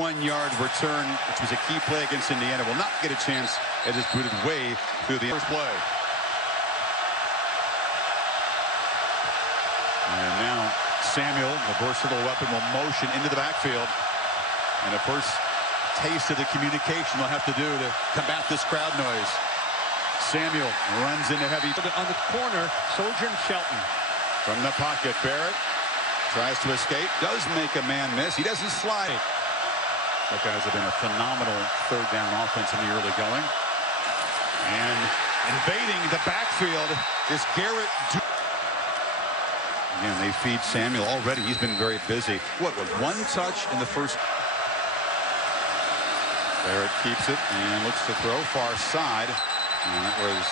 51-yard return, which was a key play against Indiana, will not get a chance as it's booted way through the first play. And now Samuel, the versatile weapon, will motion into the backfield. And the first taste of the communication they'll have to do to combat this crowd noise. Samuel runs into heavy on the corner. Sojourn Shelton from the pocket. Barrett tries to escape, does make a man miss. He doesn't slide. Buckeyes have been a phenomenal third down offense in the early going. And invading the backfield is Garrett. Again, they feed Samuel already. He's been very busy. What was one touch in the first? Barrett keeps it and looks to throw far side. And that was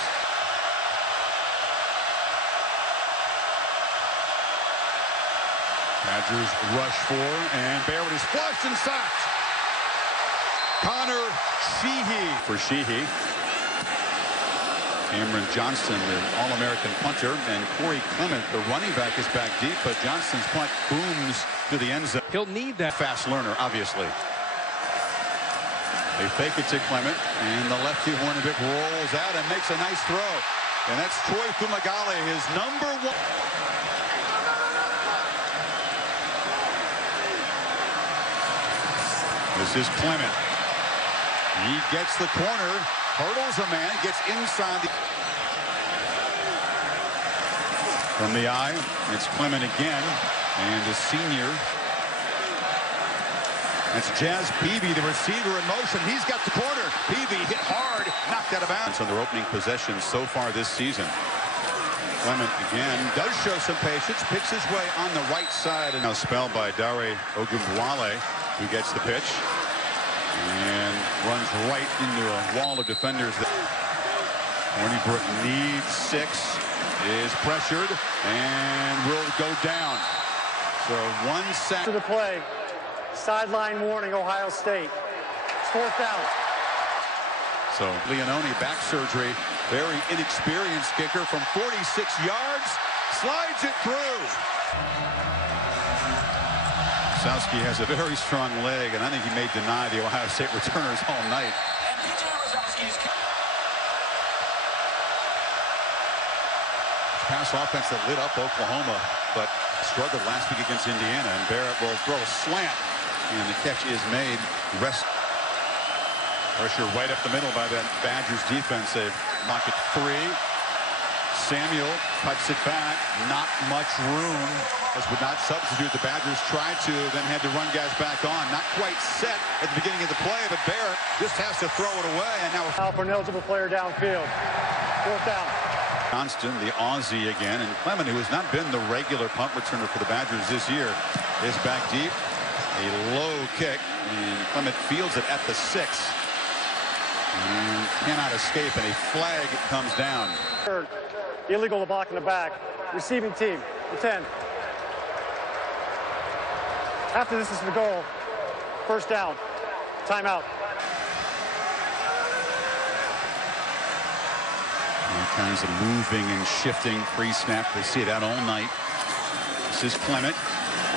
Badgers rush for, and Barrett is flushed and sacked. Connor Sheehy for Sheehy. Cameron Johnston, the All-American punter, and Corey Clement, the running back, is back deep, but Johnston's punt booms to the end zone. He'll need that. Fast learner, obviously. They fake it to Clement, and the lefty Hornibik rolls out and makes a nice throw. And that's Troy Fumagalli, his #1. This is Clement. He gets the corner, hurdles a man, gets inside the... From the eye, it's Clement again, and the senior. That's Jazz Peavy, the receiver in motion. He's got the corner. Peavy hit hard, knocked out of bounds on their opening possession so far this season. Clement again does show some patience, picks his way on the right side, and now spelled by Dare Ogunbowale, who gets the pitch and runs right into a wall of defenders. Hornibrook needs 6, is pressured, and will go down. So 1 sack. To the play. Sideline warning, Ohio State. It's 4th down. So Leonone, back surgery, very inexperienced kicker from 46 yards, slides it through. Sowski has a very strong leg, and I think he may deny the Ohio State returners all night. Pass offense that lit up Oklahoma, but struggled last week against Indiana, and Barrett will throw a slant. And the catch is made. Pressure right up the middle by that Badgers defense. They knock it 3. Samuel cuts it back. Not much room. This would not substitute. The Badgers tried to, then had to run guys back on. Not quite set at the beginning of the play, but Barrett just has to throw it away. And now foul for an eligible player downfield. 4th down. Johnston, the Aussie again, and Clement, who has not been the regular punt returner for the Badgers this year, is back deep. A low kick, and Clement fields it at the 6. And cannot escape, and a flag comes down. Illegal to block in the back. Receiving team, the 10. After this is the goal. 1st down. Timeout. All kinds of moving and shifting pre-snap. They see it out all night. This is Clement.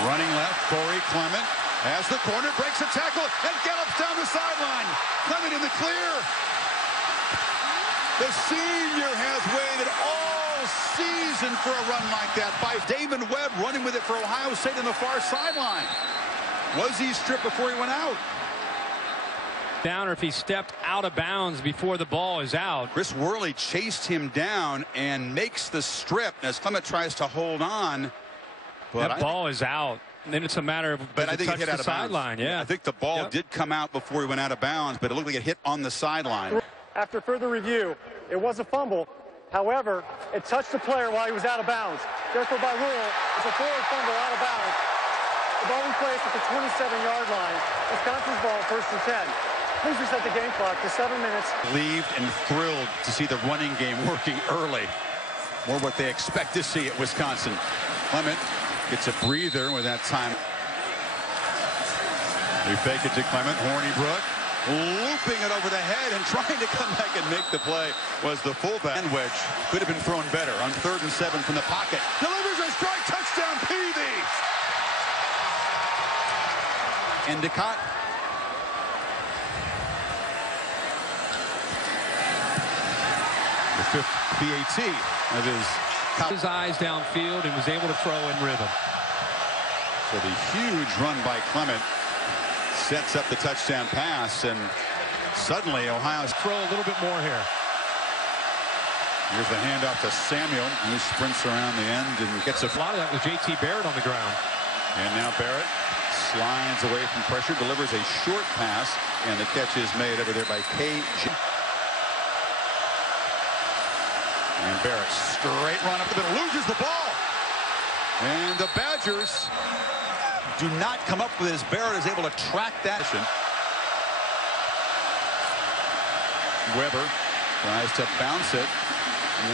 Running left, Corey Clement. Has the corner, breaks a tackle, and gallops down the sideline. Clement in the clear. The senior has waited all season for a run like that by Damon Webb, running with it for Ohio State on the far sideline. Was he stripped before he went out? Down, or if he stepped out of bounds before the ball is out. Chris Worley chased him down and makes the strip as Clement tries to hold on. But that ball is out. And then it's a matter of, but I think it hit out of sideline. Yeah, I think the ball did come out before he went out of bounds, but it looked like it hit on the sideline. After further review, it was a fumble. However, it touched the player while he was out of bounds. Therefore, by rule, it's a forward fumble out of bounds. The ball we placed at the 27-yard line. Wisconsin's ball, 1st and 10. Please reset the game clock to 7 minutes. Relieved and thrilled to see the running game working early. More what they expect to see at Wisconsin. Clement gets a breather with that time. They fake it to Clement. Hornibrook looping it over the head and trying to come back and make the play was the fullback. And wedge could have been thrown better on 3rd and 7 from the pocket. Delivers a strike, touchdown, Peavy. Endicott fifth PAT of his eyes downfield and was able to throw in rhythm. So the huge run by Clement sets up the touchdown pass, and suddenly Ohio's throw a little bit more here. Here's the handoff to Samuel, who sprints around the end and gets a lot of that with J.T. Barrett on the ground. And now Barrett slides away from pressure, delivers a short pass, and the catch is made over there by K.J. And Barrett, straight run up the middle, loses the ball. And the Badgers do not come up with this. Barrett is able to track that. Weber tries to bounce it,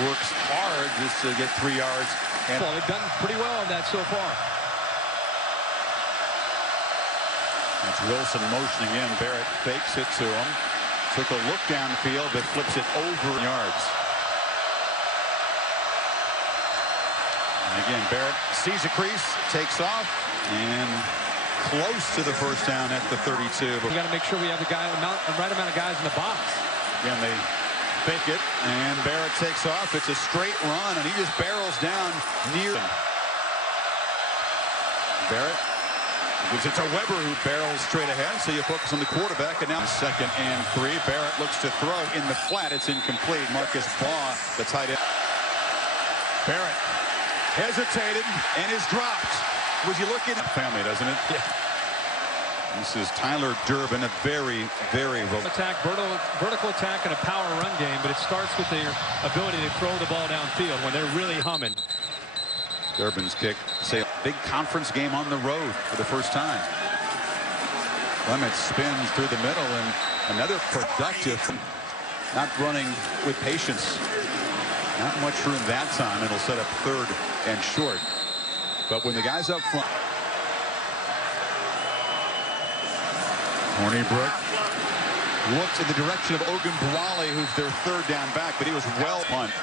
works hard just to get 3 yards. And well, they've done pretty well on that so far. That's Wilson motioning in. Barrett fakes it to him. Took a look downfield, but flips it over yards. And again, Barrett sees a crease, takes off, and close to the first down at the 32. We got to make sure we have the right amount of guys in the box. Again, they fake it, and Barrett takes off. It's a straight run, and he just barrels down near him. Barrett gives it to Weber, who barrels straight ahead, so you focus on the quarterback. And now 2nd and 3. Barrett looks to throw in the flat. It's incomplete. Marcus Baugh, the tight end. Barrett hesitated and is dropped. Was you looking at family, doesn't it? Yeah. This is Tyler Durbin, a very attack, vertical attack, and a power run game, but it starts with their ability to throw the ball downfield when they're really humming. Durbin's kick, say a big conference game on the road for the first time. Clement spins through the middle, and another productive, not running with patience. Not much room that time. It'll set up 3rd and short. But when the guys up front, Hornibrook looks in the direction of Ogunbowale, who's their 3rd down back, but he was well punt.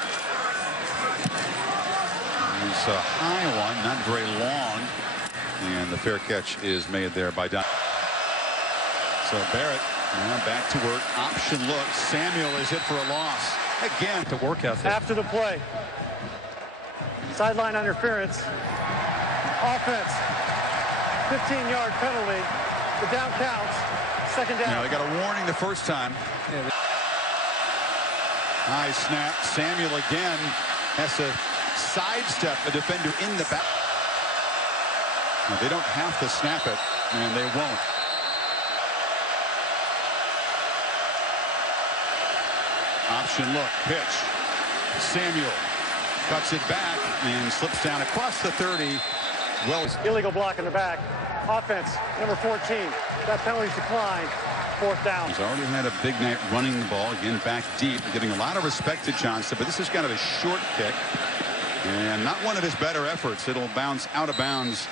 It's a high one, not very long, and the fair catch is made there by Don. So Barrett now back to work. Option look. Samuel is it for a loss again. To work ethic. After the play, sideline interference, offense, 15-yard penalty. The down counts. 2nd down. Now they got a warning the first time. Yeah. High snap. Samuel again has to sidestep a defender in the back. Now, they don't have to snap it, and they won't. Option look. Pitch. Samuel cuts it back and slips down across the 30. Well, illegal block in the back. Offense, number 14. That penalty's declined. 4th down. He's already had a big night running the ball. Again, back deep, giving a lot of respect to Johnson. But this is kind of a short kick. And not one of his better efforts. It'll bounce out of bounds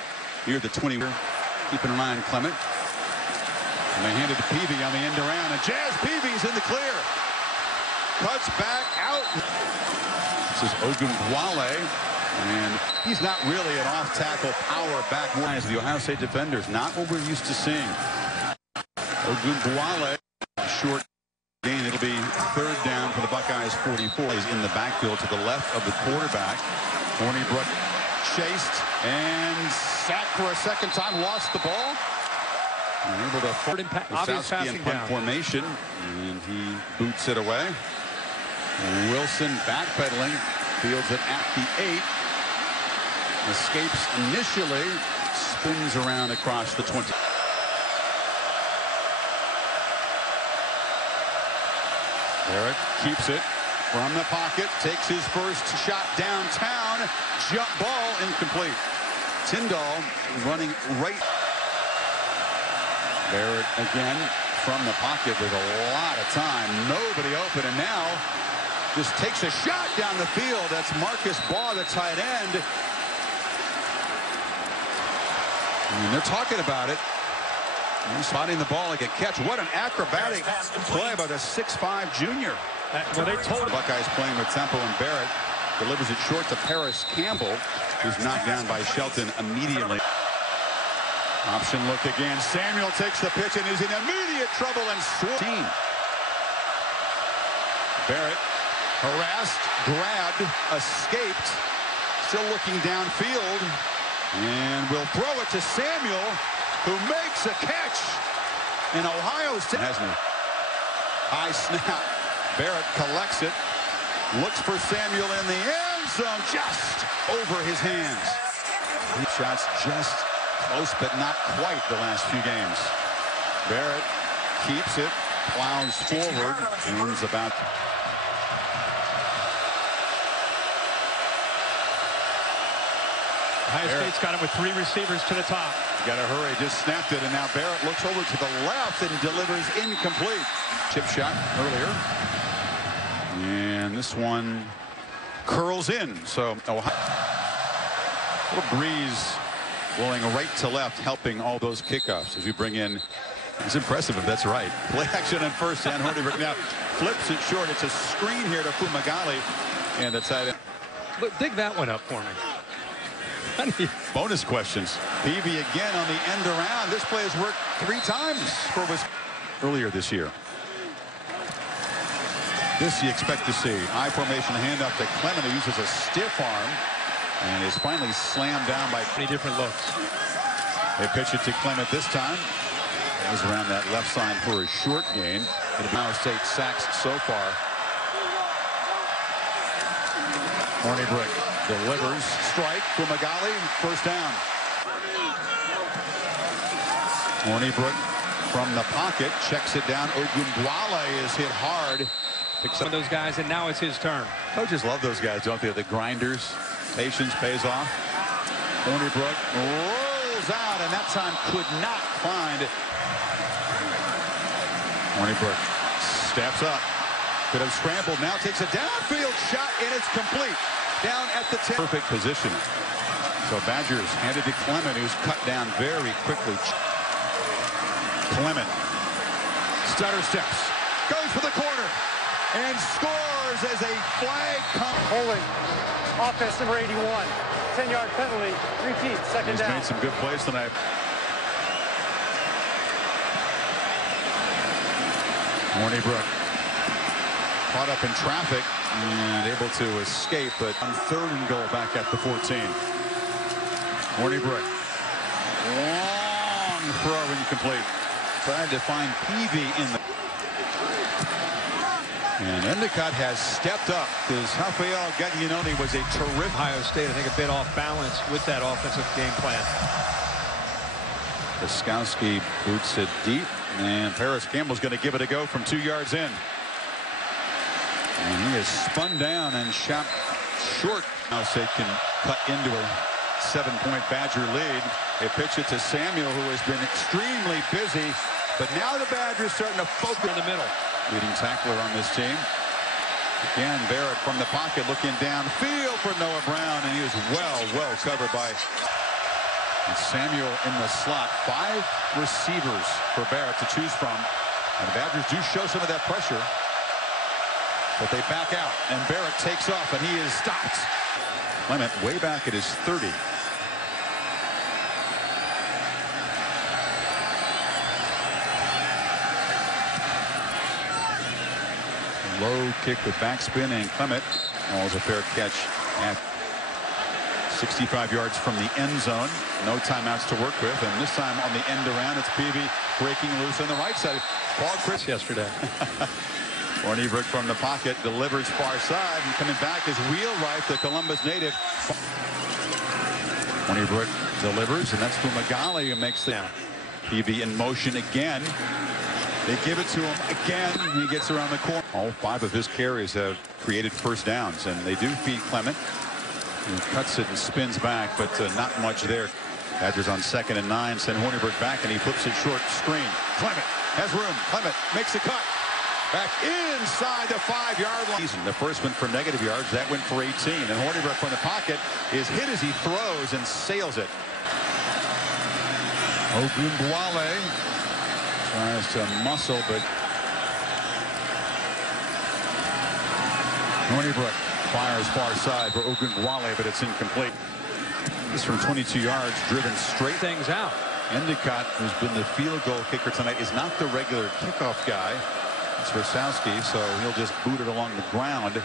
near the 20. Keeping an eye on Clement. And they hand it to Peavy on the end around. And Jazz Peavy's in the clear. Cuts back out. This is Ogunbowale. And he's not really an off-tackle power back. As the Ohio State defenders, not what we're used to seeing. Ogunbowale, short gain. It'll be 3rd down for the Buckeyes. 44. He's in the backfield to the left of the quarterback. Hornibrook chased and sacked for a 2nd time. Lost the ball. And able to forward Wysowski in punt formation, and he boots it away. Wilson backpedaling, fields it at the 8. Escapes initially, spins around across the 20. Barrett keeps it from the pocket, takes his first shot downtown. Jump ball incomplete. Tyndall running right. Barrett again from the pocket with a lot of time. Nobody open, and now just takes a shot down the field. That's Marcus Baugh, the tight end. And they're talking about it. They're spotting the ball like a catch. What an acrobatic play by the 6'5" junior. Well, they told Buckeyes playing with tempo, and Barrett delivers it short to Paris Campbell, who's knocked down by Shelton immediately. Option look again. Samuel takes the pitch and is in immediate trouble and 14. Barrett Harassed, grabbed, escaped, still looking downfield, and will throw it to Samuel, who makes a catch. And Ohio State hasn't he? High snap. Barrett collects it, looks for Samuel in the end zone, just over his hands. Shots just close, but not quite the last few games. Barrett keeps it, plows forward, and is about. Ohio State's got him with 3 receivers to the top. Got to hurry, just snapped it, and now Barrett looks over to the left and delivers incomplete. Chip shot earlier. And this one curls in. So Ohio. A little breeze blowing right to left, helping all those kickoffs as we bring in. It's impressive if that's right. Play action on first and Hornibrook now flips it short. It's a screen here to Fumagalli, and the tight end. Look, dig that one up for me. Bonus questions. Peavy again on the end around. This play has worked 3 times for us earlier this year. This you expect to see. I formation handoff to Clement, who uses a stiff arm and is finally slammed down by 20 different looks. They pitch it to Clement this time. Goes around that left side for a short gain. Ohio State sacks so far. Hornibrook delivers, strike, Fumagalli, first down. Hornibrook from the pocket, checks it down. Ogunbowale is hit hard. Picks Some of those guys, and now it's his turn. Coaches love those guys, don't they? The grinders. Patience pays off. Hornibrook rolls out, and that time could not find it. Hornibrook steps up. Could have scrambled, now takes a downfield shot, and it's complete. Down at the 10. Perfect position. So Badgers handed to Clement, who's cut down very quickly. Clement stutter steps, goes for the corner, and scores as a flag comes. Holding, offense number 81, 10-yard penalty, repeat, second down. He's made some good plays tonight. Hornibrook caught up in traffic and able to escape, but on 3rd and goal back at the 14. Hornibrook, long throw incomplete. Trying to find Peavy in the. And Endicott has stepped up because Rafael Gaglianone was a terrific. Ohio State, I think, a bit off balance with that offensive game plan. Gostkowski boots it deep, and Paris Campbell's going to give it a go from 2 yards in. And he is spun down and shot short. Now State can cut into a 7-point Badger lead. They pitch it to Samuel, who has been extremely busy, but now the Badgers starting to focus in the middle. Leading tackler on this team. Again, Barrett from the pocket looking downfield for Noah Brown, and he was well covered by. And Samuel in the slot. 5 receivers for Barrett to choose from. And the Badgers do show some of that pressure, but they back out, and Barrett takes off, and he is stopped. Clement way back at his 30. Low kick with backspin, and Clement was a fair catch at 65 yards from the end zone. No timeouts to work with, and this time on the end around, it's Peavy breaking loose on the right side. Paul Chris yesterday. Hornibrook from the pocket delivers far side, and coming back is wheelwright, the Columbus native. Hornibrook delivers, and that's Fumagalli who makes the. Peavy in motion again. They give it to him again. He gets around the corner. All 5 of his carries have created first downs, and they do feed Clement. He cuts it and spins back, but not much there. Badgers on 2nd and 9. Send Hornibrook back, and he flips it short. Screen. Clement has room. Clement makes a cut. Back inside the 5-yard line. The first one for negative yards. That went for 18. And Hornibrook from the pocket is hit as he throws and sails it. Ogunbowale tries to muscle, but Hornibrook fires far side for Ogunbowale, but it's incomplete. This from 22 yards, driven straight things out. Endicott, who's been the field goal kicker tonight, is not the regular kickoff guy. It's Rosowski, so he'll just boot it along the ground.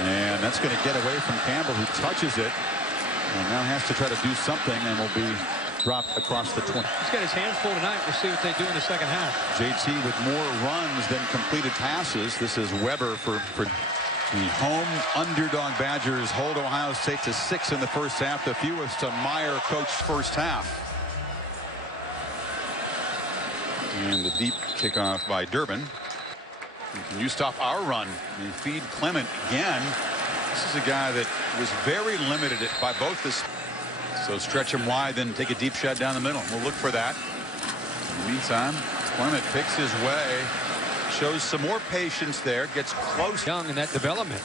And that's going to get away from Campbell, who touches it. And now has to try to do something and will be dropped across the 20. He's got his hands full tonight. We'll see what they do in the second half. JT with more runs than completed passes. This is Weber for the home underdog Badgers. Hold Ohio State to 6 in the first half. The fewest a Meyer coached first half. And the deep kickoff by Durbin. Can you stop our run? And feed Clement again. This is a guy that was very limited by both this. So stretch him wide, then take a deep shot down the middle. We'll look for that. In the meantime, Clement picks his way, shows some more patience there, gets close. Young in that development.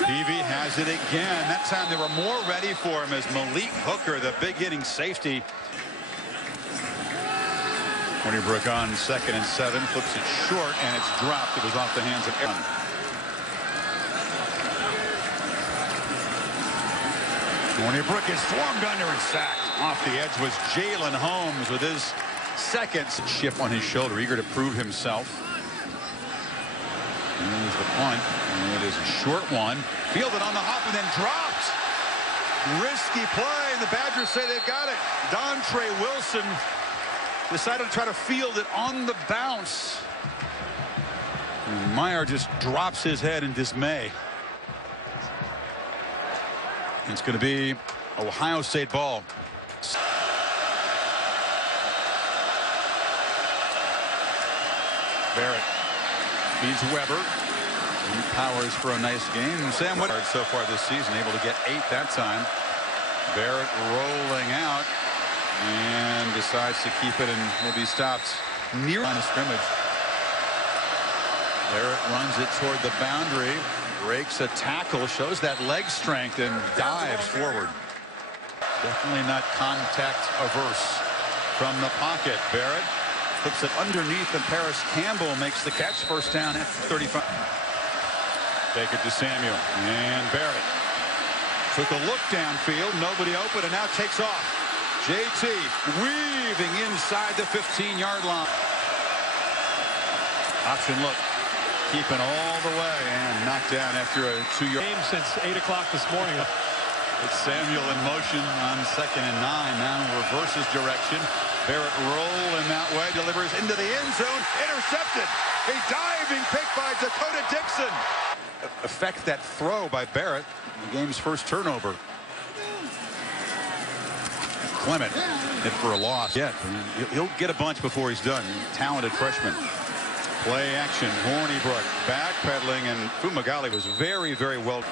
Peavy has it again. That time they were more ready for him as Malik Hooker, the big hitting safety. Hornibrook on 2nd and 7, flips it short, and it's dropped. It was off the hands of Aaron. Hornibrook is swarmed under and sacked. Off the edge was Jalen Holmes with his second chip on his shoulder, eager to prove himself. Here's the punt, and it is a short one. Fielded on the hop and then dropped. Risky play, and the Badgers say they've got it. Dontre Wilson decided to try to field it on the bounce. And Meyer just drops his head in dismay. It's going to be Ohio State ball. Barrett feeds Weber. He powers for a nice game. Sam Woodard so far this season, able to get 8 that time. Barrett rolling out and decides to keep it and will be stopped near line of scrimmage. Barrett runs it toward the boundary. Breaks a tackle, shows that leg strength, and dives forward. Definitely not contact averse from the pocket. Barrett flips it underneath, and Paris Campbell makes the catch. First down after 35. Take it to Samuel, and Barrett took a look downfield. Nobody open, and now takes off. JT weaving inside the 15-yard line. Option look. Keeping all the way and knocked down after a 2-yard game since 8 o'clock this morning. It's Samuel in motion on 2nd and 9. Now reverses direction. Barrett rolling that way, delivers into the end zone, intercepted. A diving pick by Dakota Dixon. Affect that throw by Barrett. The game's first turnover. Clement hit for a loss. Yeah, he'll get a bunch before he's done. Talented freshman. Play action. Hornibrook backpedaling, and Fumagalli was very, very well.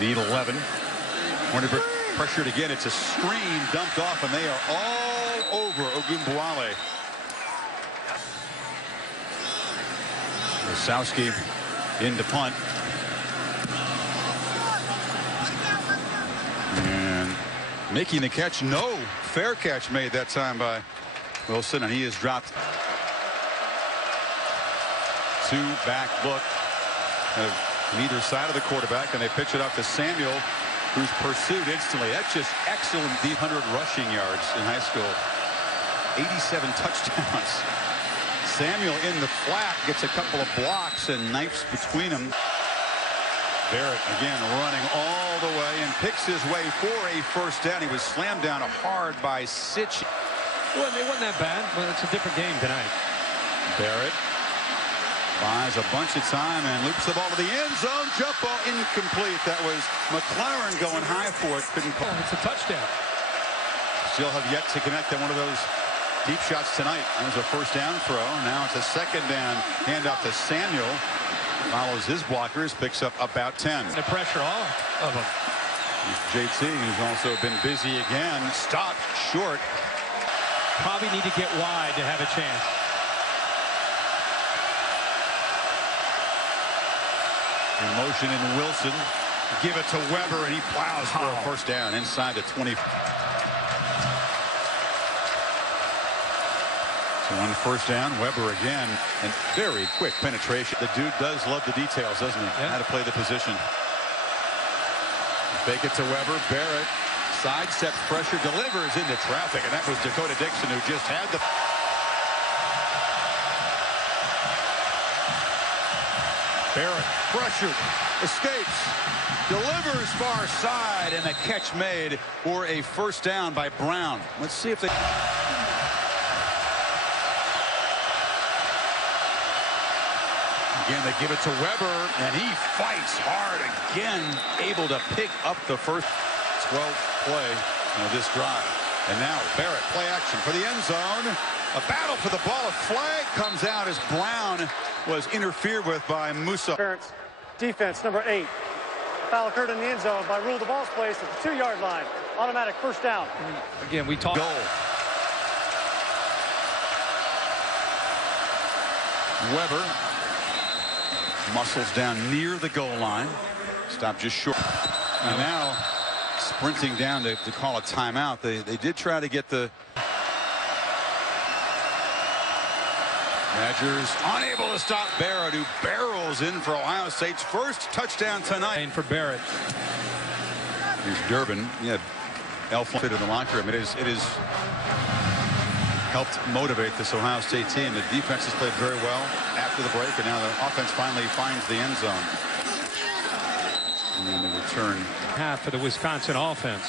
Need 11. Hornibrook pressured again. It's a screen dumped off, and they are all over Ogunbowale. Wasowski into punt. And making the catch. No fair catch made that time by Wilson, and he is dropped. 2-back look on either side of the quarterback, and they pitch it off to Samuel, who's pursued instantly. That's just excellent deep 100 rushing yards in high school. 87 touchdowns. Samuel in the flat gets a couple of blocks and knifes between them. Barrett again running all the way and picks his way for a first down. He was slammed down hard by Sitch. Well, it wasn't that bad, but it's a different game tonight. Barrett buys a bunch of time and loops the ball to the end zone. Jump ball incomplete. That was McLaren going high for it. Couldn't call. It's a touchdown. Still have yet to connect on one of those deep shots tonight. That was a first down throw. Now it's a second down. Handoff to Samuel. Follows his blockers. Picks up about 10. The pressure all of them. JT, who's also been busy again. Stopped short. Probably need to get wide to have a chance. In motion in Wilson. Give it to Weber, and he plows for a first down inside the 20. So on first down, Weber again, and very quick penetration. The dude does love the details, doesn't he? Yeah. How to play the position. Fake it to Weber. Barrett sidesteps pressure, delivers into traffic, and that was Dakota Dixon, who just had the. Barrett pressured. escapes, delivers far side, and a catch made for a first down by Brown. Let's see if they... Again, they give it to Weber, and he fights hard again, able to pick up the first 12th play of this drive. And now Barrett, play action for the end zone. A battle for the ball. A flag comes out as Brown was interfered with by Musa. Defense, number 8. Foul occurred in the end zone by rule. The ball's placed at the 2-yard line. Automatic first down. Again, we talk. Goal. Weber muscles down near the goal line. Stop just short. And now sprinting down to call a timeout. They did try to get the... Badgers unable to stop Barrett, who barrels in for Ohio State's first touchdown tonight. And for Barrett. Here's Durbin. Yeah, Elflein fit in the locker room. It is helped motivate this Ohio State team. The defense has played very well after the break, and now the offense finally finds the end zone. And the return. Half for the Wisconsin offense.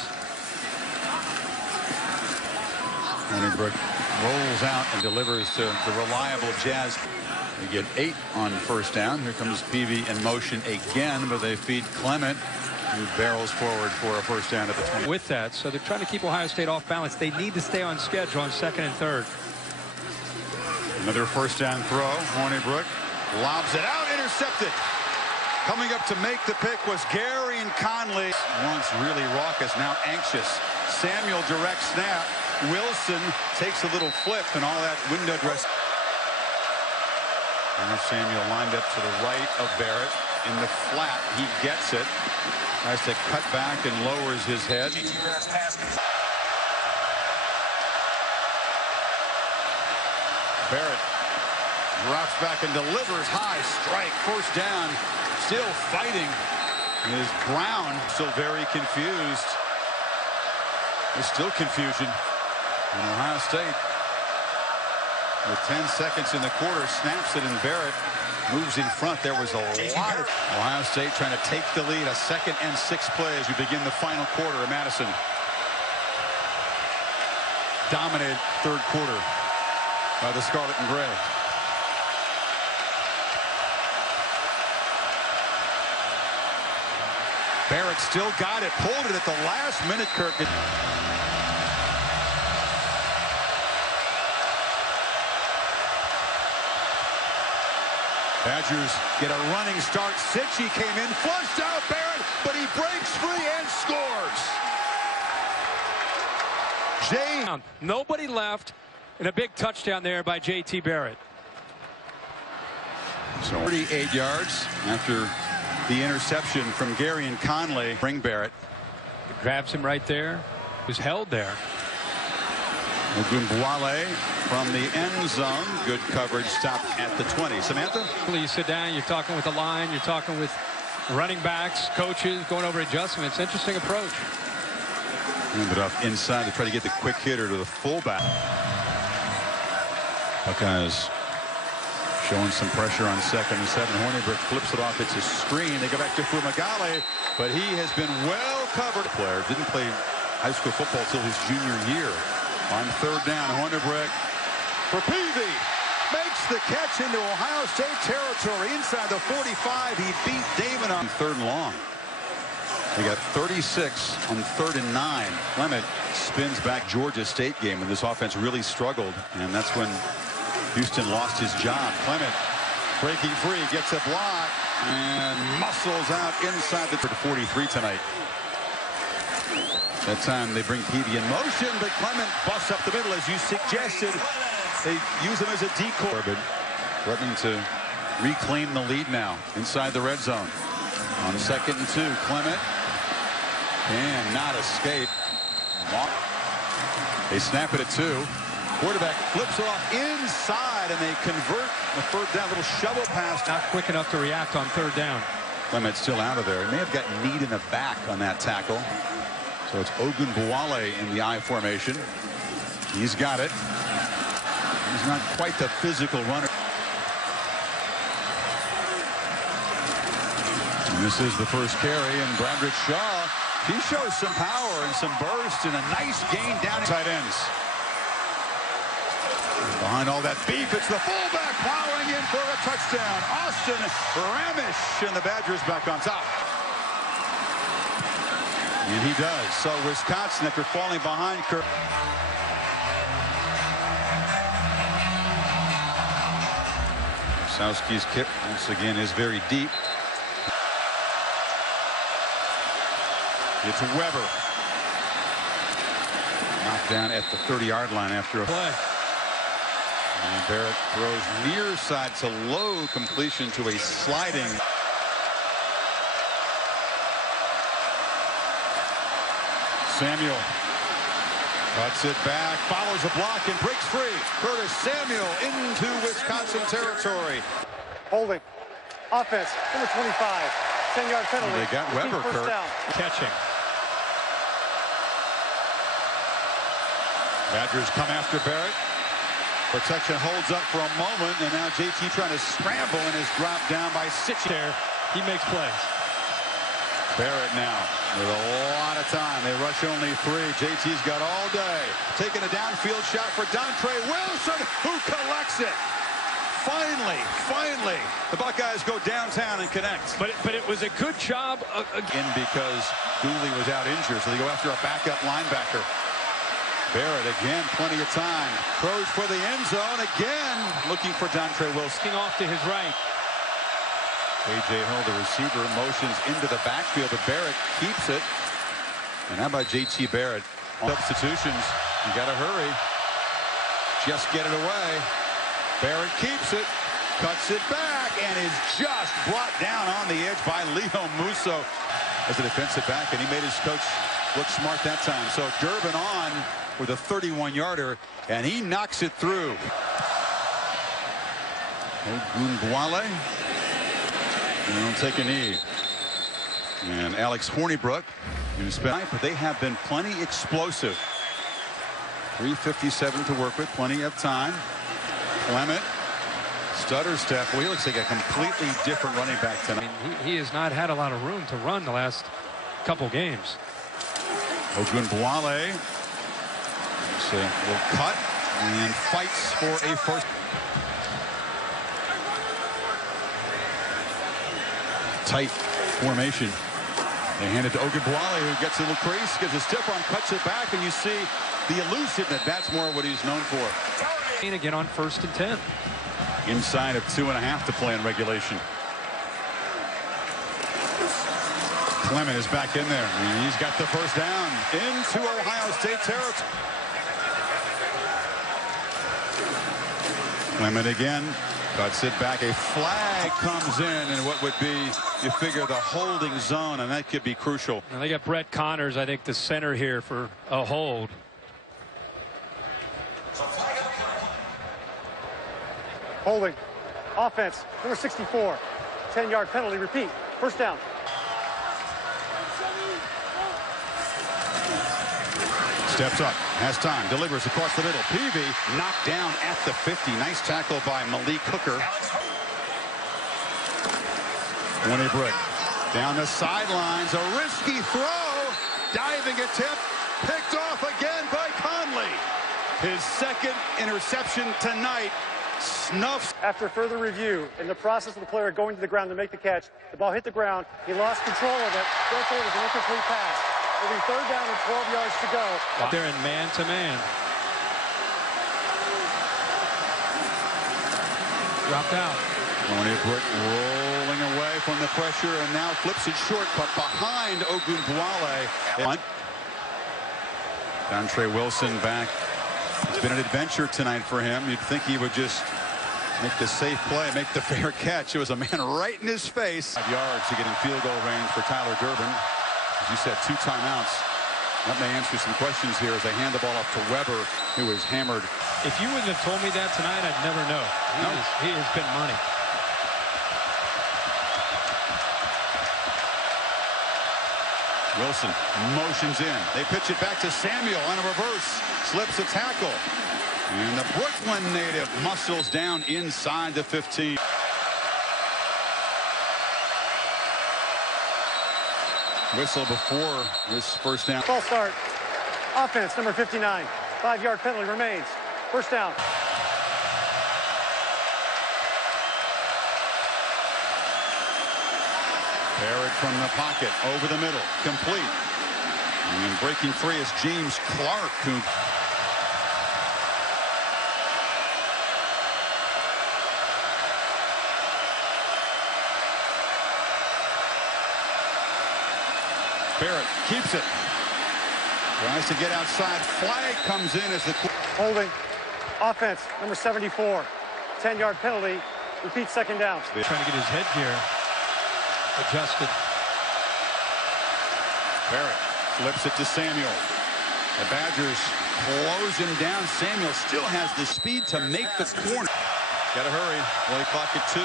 Honeybrick rolls out and delivers to the reliable Jazz. They get 8 on first down. Here comes Peavy in motion again, but they feed Clement, who barrels forward for a first down at the 20. With that, so they're trying to keep Ohio State off balance. They need to stay on schedule on 2nd and 3rd. Another first down throw. Hornibrook lobs it out, intercepted. Coming up to make the pick was Gary and Conley. Once really raucous, now anxious. Samuel direct snap. Wilson takes a little flip, and all that window dress. And Samuel lined up to the right of Barrett in the flat. He gets it. Tries to cut back and lowers his head. Barrett drops back and delivers high strike. First down. Still fighting. Is Brown still very confused. There's still confusion in Ohio State. With 10 seconds in the quarter, snaps it, and Barrett moves in front. There was a lot of Ohio State trying to take the lead. A 2nd and 6 play as we begin the final quarter of Madison. Dominated third quarter by the Scarlet and Gray. Barrett still got it, pulled it at the last minute, Kirk. Badgers get a running start. Sitchy came in, flushed out Barrett, but he breaks free and scores. Nobody left, and a big touchdown there by J.T. Barrett. So 38 yards after the interception from Gary and Conley. Bring Barrett. It grabs him right there. He was held there. Ogunbowale from the end zone. Good coverage. Stop at the 20. Samantha? You sit down, you're talking with the line, you're talking with running backs, coaches, going over adjustments. Interesting approach. Ended up inside to try to get the quick hitter to the fullback. Buckeyes showing some pressure on 2nd and 7. Hornibrook flips it off. It's a screen. They go back to Fumagalli, but he has been well covered. Player didn't play high school football till his junior year. On 3rd down, Hornibrook for Peavy. Makes the catch into Ohio State territory. Inside the 45, he beat Damon on 3rd and long. They got 36 on 3rd and 9. Clement spins back Georgia State game when this offense really struggled, and that's when Houston lost his job. Clement breaking free, gets a block, and muscles out inside the 43 tonight. That time they bring Peavy in motion, but Clement busts up the middle, as you suggested. They use him as a decoy. Threatening to reclaim the lead now inside the red zone. On 2nd and 2, Clement can not escape. They snap it at 2. Quarterback flips it off inside, and they convert the 3rd down. Little shovel pass. Not quick enough to react on 3rd down. Clement's still out of there. He may have got kneed in the back on that tackle. So it's Ogunbowale in the I formation. He's got it. He's not quite the physical runner. And this is the first carry, and Bradrick Shaw, he shows some power and some burst and a nice gain down tight ends. Behind all that beef, it's the fullback plowing in for a touchdown. Austin Ramish, and the Badgers back on top. And he does. So Wisconsin, after falling behind Kirk. Sowski's kick once again is very deep. It's Weber. Knocked down at the 30-yard line after a play. And Barrett throws near side to low, completion to a sliding. Samuel cuts it back, follows a block, and breaks free. Curtis Samuel into Wisconsin territory. Holding. Offense, number 25. 10-yard penalty. They got Weber, Kurt. Down. Catching. Badgers come after Barrett. Protection holds up for a moment, and now JT trying to scramble and is dropped down by Sitch. There, he makes plays. Barrett now with a lot of time. They rush only 3. JT's got all day. Taking a downfield shot for Dontre Wilson, who collects it. Finally, the Buckeyes go downtown and connect. But it was a good job again because Dooley was out injured, so they go after a backup linebacker. Barrett again, plenty of time. Throws for the end zone again, looking for Dontre Wilson. Off to his right. A.J. Hill, the receiver, motions into the backfield, but Barrett keeps it. And how about J.T. Barrett? Substitutions, you got to hurry. Just get it away. Barrett keeps it, cuts it back, and is just brought down on the edge by Leo Musso as a defensive back, and he made his coach look smart that time. So Durbin on with a 31-yarder, and he knocks it through. Ogunbowale. And he'll take a knee. And Alex Hornibrook, but they have been plenty explosive. 3:57 to work with, plenty of time. Clement, stutter step. Well, he looks like a completely different running back tonight. I mean, he has not had a lot of room to run the last couple games. Ogunbowale will cut and fights for a first. Tight formation. They hand it to Ogunbowale, who gets a little crease, gives a stiff arm, cuts it back, and you see the elusiveness. That's more what he's known for. And again on 1st and 10. Inside of 2.5 to play in regulation. Clement is back in there, and he's got the first down into Ohio State territory. Clement again. Cuts it back. A flag comes in, and what would be, you figure, the holding zone, and that could be crucial. And they got Brett Connors, I think, the center here for a hold. Holding. Offense, number 64. 10-yard penalty. Repeat. First down. Steps up, has time, delivers across the middle. Peavy knocked down at the 50. Nice tackle by Malik Hooker. Hornibrook down the sidelines. A risky throw. Diving attempt. Picked off again by Conley. His second interception tonight. Snuffs. After further review, in the process of the player going to the ground to make the catch, the ball hit the ground. He lost control of it. Therefore, it was an incomplete pass. It'll be 3rd down and 12 yards to go. Out there in man-to-man. Dropped out. Hornibrook rolling away from the pressure and now flips it short, but behind Ogunbowale. Dontre Wilson back. It's been an adventure tonight for him. You'd think he would just make the safe play, make the fair catch. It was a man right in his face. 5 yards to get in field goal range for Tyler Durbin. As you said, 2 timeouts. That may answer some questions here as they hand the ball off to Weber, who is hammered. If you wouldn't have told me that tonight, I'd never know. He has been money. Wilson motions in. They pitch it back to Samuel on a reverse. Slips a tackle. And the Brooklyn native muscles down inside the 15. Whistle before this first down. False start. Offense, number 59. 5-yard penalty remains. First down. Barrett from the pocket, over the middle, complete. And breaking free is James Clark, who Barrett keeps it. Tries to get outside. Flag comes in as the holding. Offense, number 74. 10-yard penalty. Repeat second down. Trying to get his headgear adjusted. Barrett flips it to Samuel. The Badgers close him down. Samuel still has the speed to make the corner. Got to hurry. Play clock at 2.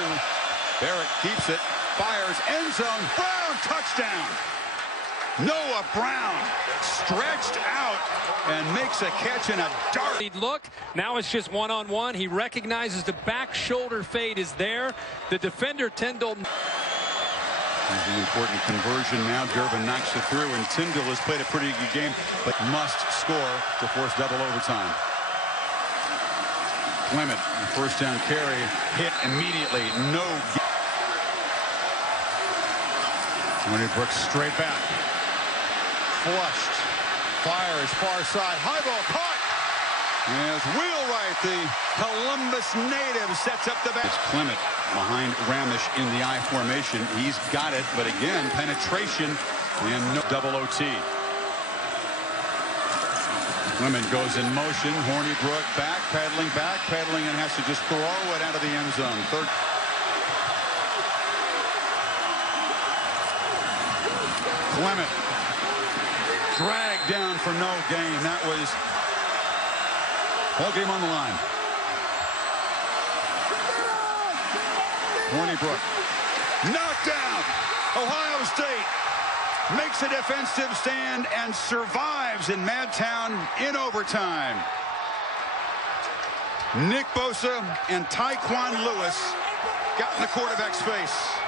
Barrett keeps it. Fires. End zone. Brown touchdown. Noah Brown stretched out and makes a catch in a dart. Look, now it's just one-on-one. He recognizes the back shoulder fade is there. The defender, Tyndall. The important conversion now. Durbin knocks it through, and Tyndall has played a pretty good game, but must score to force double overtime. Clement, first down carry, hit immediately. No. Tony Brooks straight back. Flushed. Fires far side. High ball caught. As Wheelwright, the Columbus native, sets up the back. It's Clement behind Ramish in the I formation. He's got it, but again, penetration and no double OT. Clement goes in motion. Hornibrook backpedaling, and has to just throw it out of the end zone. Third. Clement dragged down for no gain. That was whole game on the line. Hornibrook knocked down. Ohio State makes a defensive stand and survives in Madtown in overtime. Nick Bosa and Tyquan Lewis got in the quarterback's face.